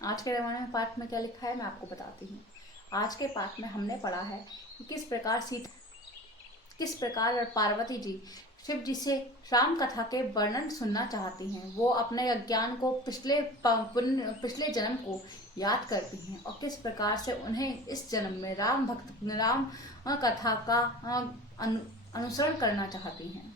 आज के रामायण में पाठ में क्या लिखा है मैं आपको बताती हूँ। आज के पाठ में हमने पढ़ा है कि किस प्रकार पार्वती जी शिव जी से राम कथा के वर्णन सुनना चाहती हैं। वो अपने अज्ञान को पिछले जन्म को याद करती हैं और किस प्रकार से उन्हें इस जन्म में राम कथा का अनुसरण करना चाहती हैं।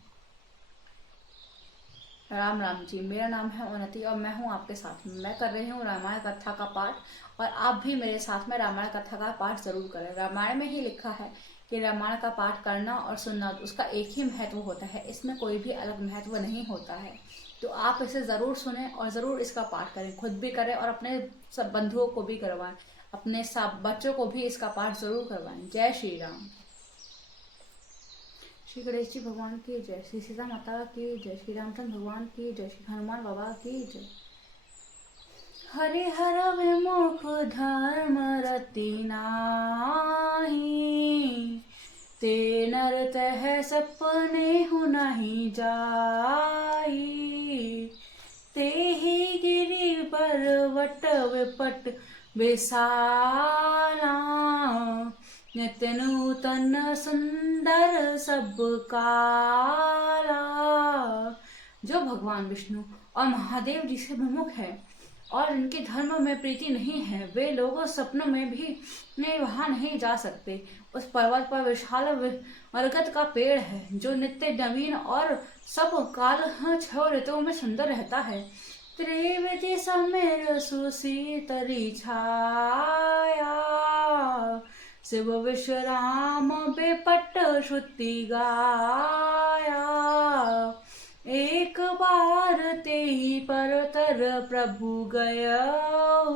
राम राम जी, मेरा नाम है उन्नति और मैं हूँ आपके साथ में। मैं कर रही हूँ रामायण कथा का पाठ और आप भी मेरे साथ में रामायण कथा का पाठ जरूर करें। रामायण में ही लिखा है कि रामायण का पाठ करना और सुनना उसका एक ही महत्व होता है, इसमें कोई भी अलग महत्व नहीं होता है। तो आप इसे ज़रूर सुने और ज़रूर इसका पाठ करें, खुद भी करें और अपने सब बंधुओं को भी करवाएं, अपने सब बच्चों को भी इसका पाठ जरूर करवाएं। जय श्री राम। श्री गणेश जी भगवान की जय, श्री सीता माता की जय, श्री रामचंद्र भगवान की जय, श्री हनुमान बाबा की जय। हरिहर विमुख धर्म रति नाही, ते नर तह सपने हु नहीं जाई। ते ही गिरि पर्वत विपट विशाला, नित्य नूतन सुंदर सब काला। जो भगवान विष्णु और महादेव जी से विमुख है और इनके धर्म में प्रीति नहीं है, वे लोग सपनों में भी वहां नहीं जा सकते। उस पर्वत पर विशाल मरगद का पेड़ है जो नित्य नवीन और सब काल 6 ऋतुओं में सुंदर रहता है। त्रिविधि समेर सुशीतली छाया, शिव विश्राम बेपट श्रुति गाया। एक बार ते ही परतर प्रभु गयऊ,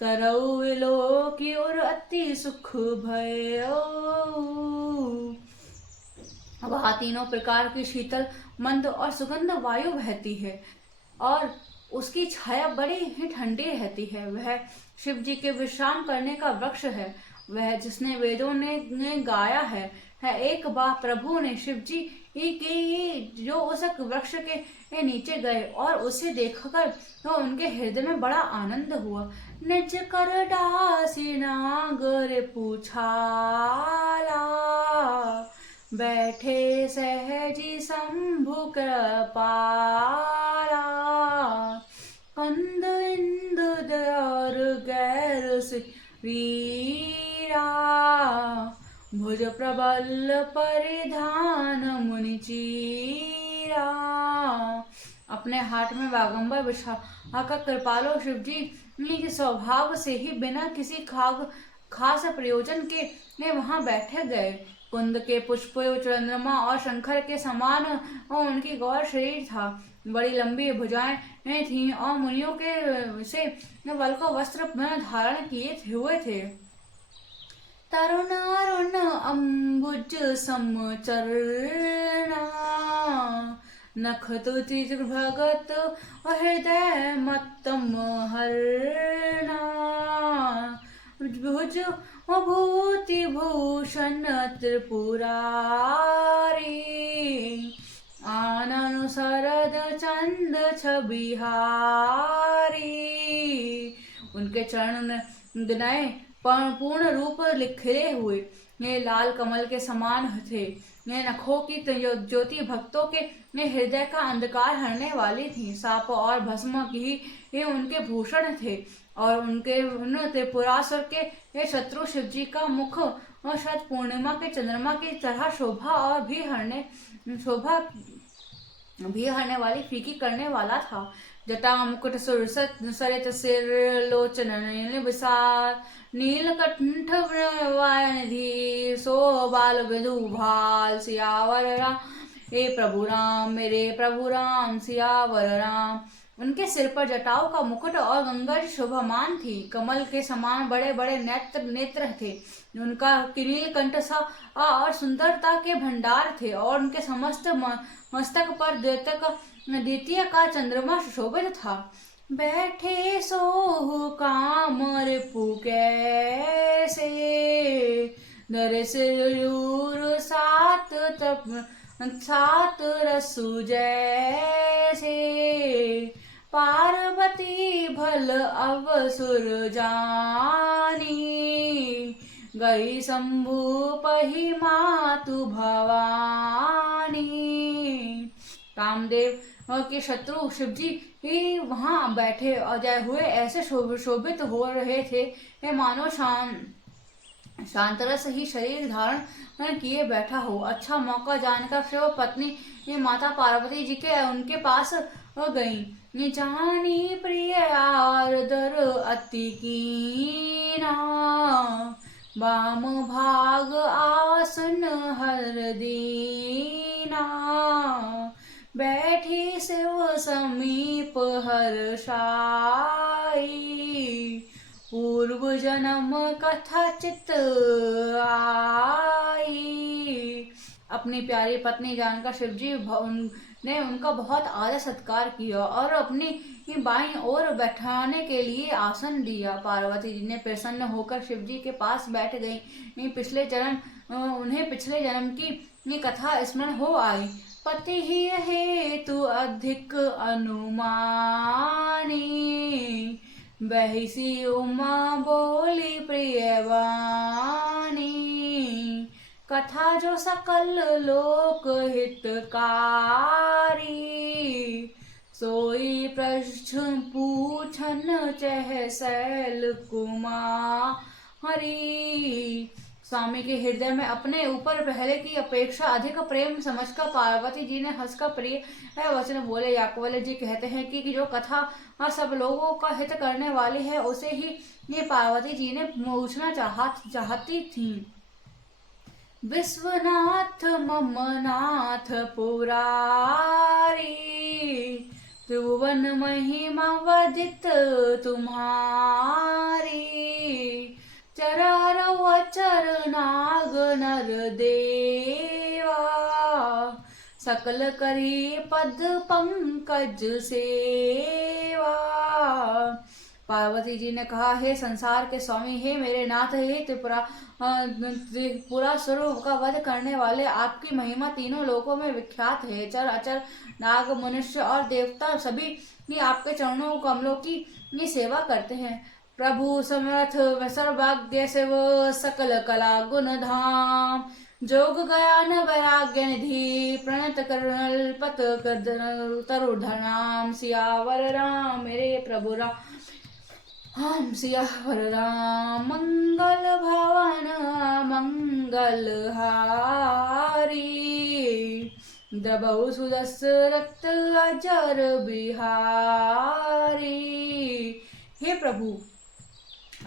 तरऊ विलोकी और अति सुख भयऊ। वहाँ तीनों प्रकार की शीतल मंद और सुगंध वायु बहती है और उसकी छाया बड़ी ही ठंडी रहती है। वह शिव जी के विश्राम करने का वृक्ष है, वह जिसने वेदों ने गाया है। एक बार प्रभु ने शिव जी की जो उस वृक्ष के नीचे गए और उसे देखकर तो उनके हृदय में बड़ा आनंद हुआ। निज कर दासी नागर पूछाला, बैठे सहजी शंभु कृपाला। कंद इंदु दर गैर वीरा, भुज प्रबल परिधान मुनि चीरा। अपने हाथ में बागंबर विशाखा का कृपालो शिव जी के स्वभाव से ही बिना किसी खास प्रयोजन के वहां बैठे गए। कुंद के पुष्प, चंद्रमा और शंकर के समान और उनकी गौर शरीर था, बड़ी लंबी भुजाएं थीं और मुनियों के से वल को वस्त्र धारण किए हुए थे। तरुणारुण अम्बुज समचरना, नख तुति भगत हृदय मत्तम हरना। भुज भूति भूषण त्रिपुरारी, आनन शरद चंद छबिहारी। उनके चरण गनाए पूर्ण रूप खिले हुए ये लाल कमल के समान थे। ये नखों की ज्योति भक्तों के हृदय का अंधकार हरने वाली थी। साप और भस्म की ये उनके भूषण थे और उन त्रिपुरासुर के शत्रु शिव जी का मुख और शत पूर्णिमा के चंद्रमा की तरह शोभा भी हरने वाली फीकी करने वाला था। जटा मुकुट सरित सिर लोचन नील विशाल, नीलकंठ निधि सोबाल बिदु भाल। सियावर राम हे प्रभु राम, मेरे प्रभु राम सियावर राम। उनके सिर पर जटाओं का मुकुट और गंगा जी शोभामान थी। कमल के समान बड़े बड़े नेत्र थे। उनका नीलकंठ सा और सुंदरता के भंडार थे और उनके समस्त मस्तक पर द्वितीय का चंद्रमा सुशोभित था। बैठे सोहु काम रिपु कैसे, नरेश सात रसु जैसे। पार्वती भल अवसुर जानी, गई शंभु पही मातु भवानी। कामदेव के शत्रु शिवजी ही वहां बैठे अजय हुए ऐसे शोभित हो रहे थे, मानो शांतरस ही शरीर धारण किए बैठा हो। अच्छा मौका जानकर शिव पत्नी माता पार्वती जी के उनके पास गई। जानी प्रिय आर्दर अति कीना, वाम भाग आसन हर दीना, बैठी शिव समीप हर्षाई, पूर्व जन्म कथा चित आई। अपनी प्यारी पत्नी जानकर शिवजी ने उनका बहुत आदर सत्कार किया और अपनी बाईं ओर बैठाने के लिए आसन दिया। पार्वती जी ने प्रसन्न होकर शिवजी के पास बैठ गई। उन्हें पिछले जन्म की कथा स्मरण हो आई। पति ही हेतु अधिक अनुमानी, बहिसी उमा बोली प्रिय वाणी, कथा जो सकल लोक हितकारी, सोई प्रश्न पूछन चह शैल कुमारी। स्वामी के हृदय में अपने ऊपर पहले की अपेक्षा अधिक प्रेम समझकर पार्वती जी ने हंसकर प्रिय वचन बोले। याकवल्य जी कहते हैं कि जो कथा सब लोगों का हित करने वाली है उसे ही ये पार्वती जी ने पूछना चाहती थी। विश्वनाथ ममनाथ पुरारी, त्रिभुवन महिमा वदित तुम्हारी, चरार वचर नाग नर देवा, सकल करी पद पंकज सेवा। पार्वती जी ने कहा, हे संसार के स्वामी, हे मेरे नाथ, हे त्रिपुरा स्वरूप का वध करने वाले, आपकी महिमा तीनों लोकों में विख्यात है। चर अचर नाग मनुष्य और देवता सभी आपके चरणों कमलों की सेवा करते हैं। प्रभु समर्थ सर्वज्ञ शिव, सकल कला गुण धाम, जोग ज्ञान वैराग्य निधि, प्रणत कल्पत तरुधर नाम। सियावर राम मेरे प्रभु राम, हम सियावर राम। मंगल भवन मंगल हारी, दबौ सुदशरथ अजर बिहारी। हे प्रभु,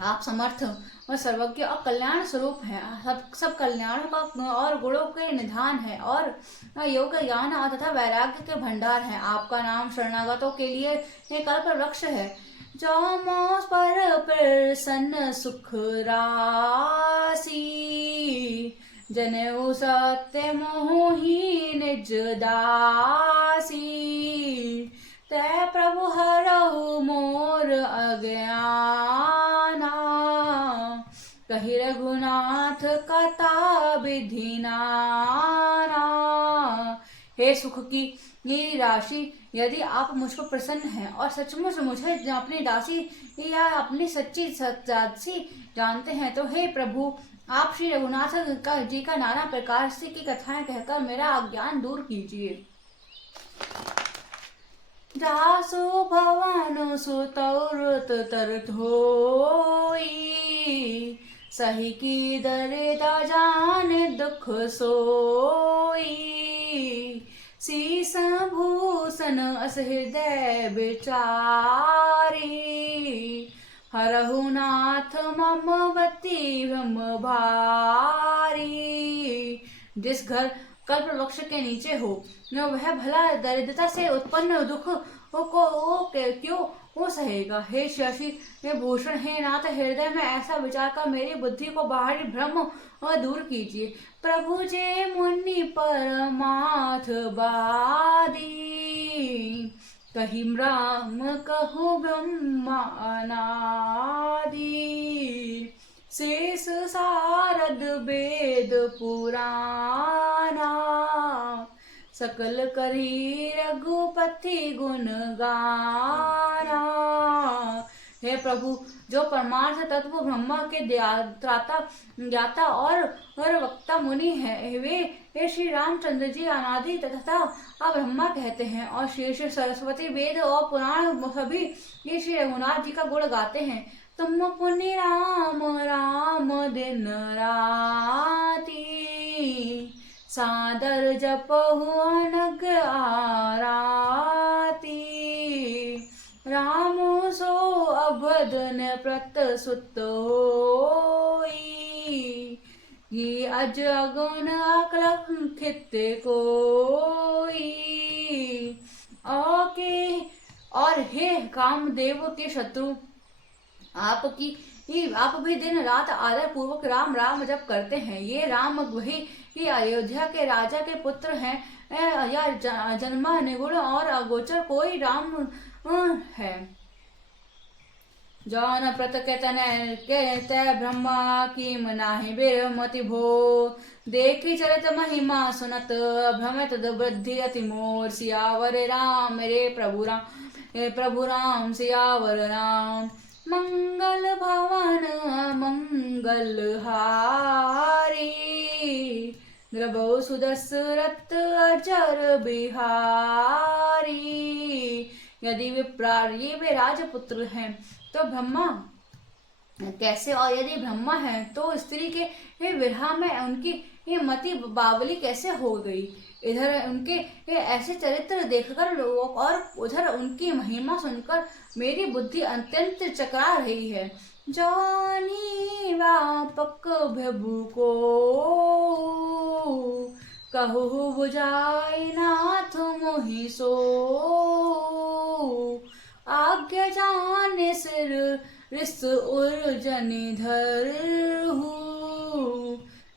आप समर्थ और सर्वज्ञ और कल्याण स्वरूप हैं। सब कल्याणों का और गुणों के निधान है और योग ज्ञान तथा वैराग्य के भंडार हैं। आपका नाम शरणागतों के लिए कल्प वृक्ष है। जो मोस पर प्रसन्न सुख राशि, जनेऊ सत्य मोहि निज दासी, तै प्रभु हरहु मोर अज्ञाना, कहि रघुनाथ कथा विधि नाना। हे सुख की राशि, यदि आप मुझ पर प्रसन्न हैं और सचमुच मुझे अपनी दासी या अपनी सच्ची दासी जानते हैं, तो हे प्रभु, आप श्री रघुनाथ जी का नाना प्रकार से की कथाएं कहकर मेरा अज्ञान दूर कीजिए। दासो भवन सुतौरत तरत होई, सही की दरिदा जान दुख सोई, शीस भूषण अस हृदय विचारी, हरहु नाथ ममवती भ्रम भारी। जिस घर कल्प वृक्ष के नीचे हो, वह भला दरिद्रता से उत्पन्न दुख को क्यों हो सहेगा। हे शशि, हे भूषण, हे नाथ, हृदय में ऐसा विचार कर मेरी बुद्धि को बाहरी भ्रम और दूर कीजिए। प्रभु जे मुनि परमार्थ बादी, कही राम कहु ब्रह्मा अनादि, शेष सारद वेद पुराना, सकल करी रघुपति गुण गाना। हे प्रभु, जो परमार्थ तत्व ब्रह्मा के त्राता ज्ञाता और वक्ता मुनि है, वे श्री रामचंद्र जी अनादि तथा ब्रह्मा कहते हैं, और श्री श्री सरस्वती वेद और पुराण सभी ये श्री रघुनाथ जी का गुण गाते हैं। तुम पुण्य राम राम दिन राती, सादर जपहु अनग आराती, राम सो अभदन प्रत सुत होई, ये अज अगुन अकलंकित कोई। और हे कामदेव के शत्रु, आप भी दिन रात आदर पूर्वक राम राम जप करते हैं। ये राम वही अयोध्या के राजा के पुत्र हैं, या जन्मा निगुण और अगोचर कोई राम है। जौन प्रत कहते ब्रह्मा की मनाहि बिरमति भो, देखी चरित महिमा सुनत भ्रमित वृद्धि अति मोर। सियावर राम मेरे प्रभु राम सियावर राम। मंगल भवन मंगल हारी, द्रवो सुदशरथ अजर बिहारी। यदि ये वे राजपुत्र हैं तो ब्रह्मा कैसे, और यदि ब्रह्मा है तो स्त्री के विरह में उनकी मति बावली कैसे हो गई। इधर उनके ऐसे चरित्र देखकर और उधर उनकी महिमा सुनकर मेरी बुद्धि अत्यंत चकरा रही है। जानी व्यापक भ्रभु को, कहु बुझाई नाथ मोहि सो। आज्ञा जाने सिर रिस उर्जनि धरहु,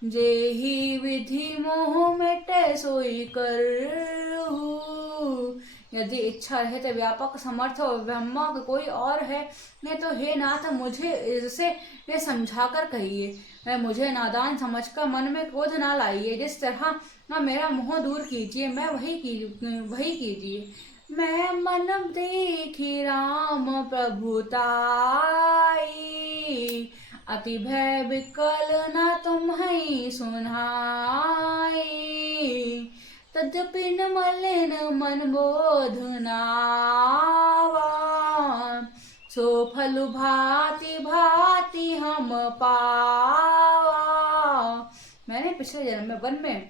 जेहि विधि मोह मिटे सोई करहु। यदि इच्छा रहे तो व्यापक समर्थ ब्रह्मा कोई और है, नहीं तो हे नाथ मुझे इसे समझाकर कहिए। मुझे नादान समझकर मन में क्रोध ना लाइए। जिस तरह मेरा मोह दूर कीजिए, मैं वही कीजिए। मैं मन देखी राम प्रभुताई, अति भय विकल न तुम्हें सुनाई। तद्यपि न मलिन मन बोध नावा, सो फल भांति भांति हम पावा। मैंने पिछले जन्म में वन में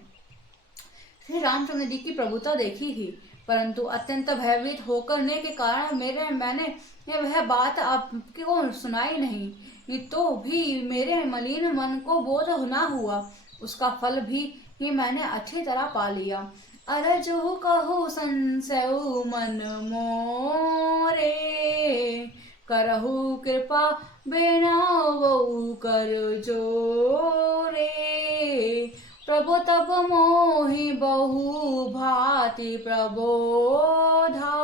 श्री रामचंद्र जी की प्रभुता देखी थी, परंतु अत्यंत भयभीत होकर के कारण मैंने वह बात आपको सुनाई नहीं, तो भी मेरे मलिन मन को बोध ना हुआ। उसका फल भी मैंने अच्छी तरह पा लिया। अरजु कहु संशय मन मोरे, करहु कृपा बिना वो कर जोरे। प्रभु तब मोहि बहु भांति प्रबोधा,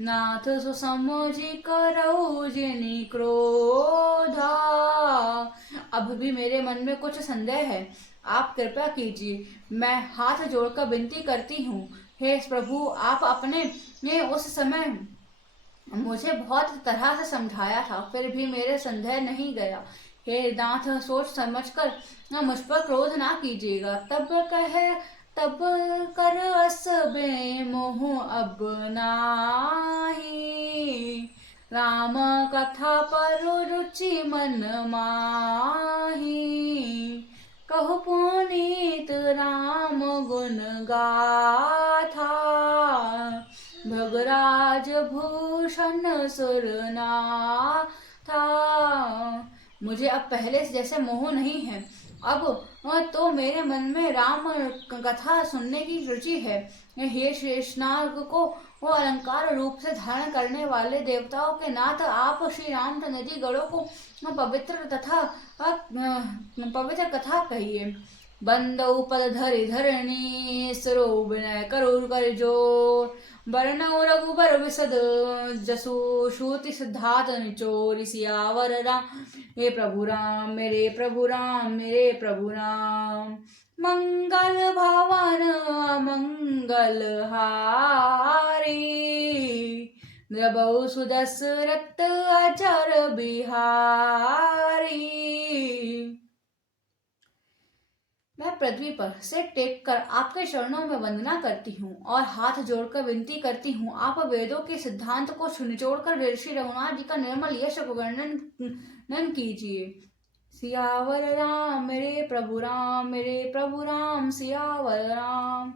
नाथ सुसमझि करहु जिनि क्रोधा। अब भी मेरे मन में कुछ संदेह है, आप कृपा कीजिए। मैं हाथ जोड़कर विनती करती हूँ, हे प्रभु, आप अपने उस समय मुझे बहुत तरह से समझाया था, फिर भी मेरे संदेह नहीं गया। हे नाथ, सोच समझकर मुझ पर क्रोध ना कीजिएगा। तब कर अस बे मोह अब नाही, राम कथा पर रुचि मन माही। कहु पुनीत राम गुण गाथा, भगराज भूषण सुरना था। मुझे अब पहले से जैसे मोह नहीं है। अब तो मेरे मन में राम कथा सुनने की रुचि है। हे शेषनाग को वो अलंकार रूप से धारण करने वाले देवताओं के नाथ, आप श्री रामचंद्र जी गणों को पवित्र कथा कहिए। बंदौ पद धरि धरणी, सरो विनय करुर कर जोर। वर्णौ रघुबर विशद, जसु श्रुति सिद्धार्थ निचोर। सियावर राम हे प्रभु राम, मेरे प्रभु राम, मेरे प्रभु राम। मंगल भवन मंगल हारी, द्रवहु सुदशरथ अचर बिहारी। मैं पृथ्वी पर सिर टेक कर आपके चरणों में वंदना करती हूँ और हाथ जोड़कर विनती करती हूँ, आप वेदों के सिद्धांत को निचोड़कर ऋषि रघुनाथ जी का निर्मल यश वर्णन कीजिए। सियावर राम मेरे प्रभु राम, मेरे प्रभु राम सियावर राम।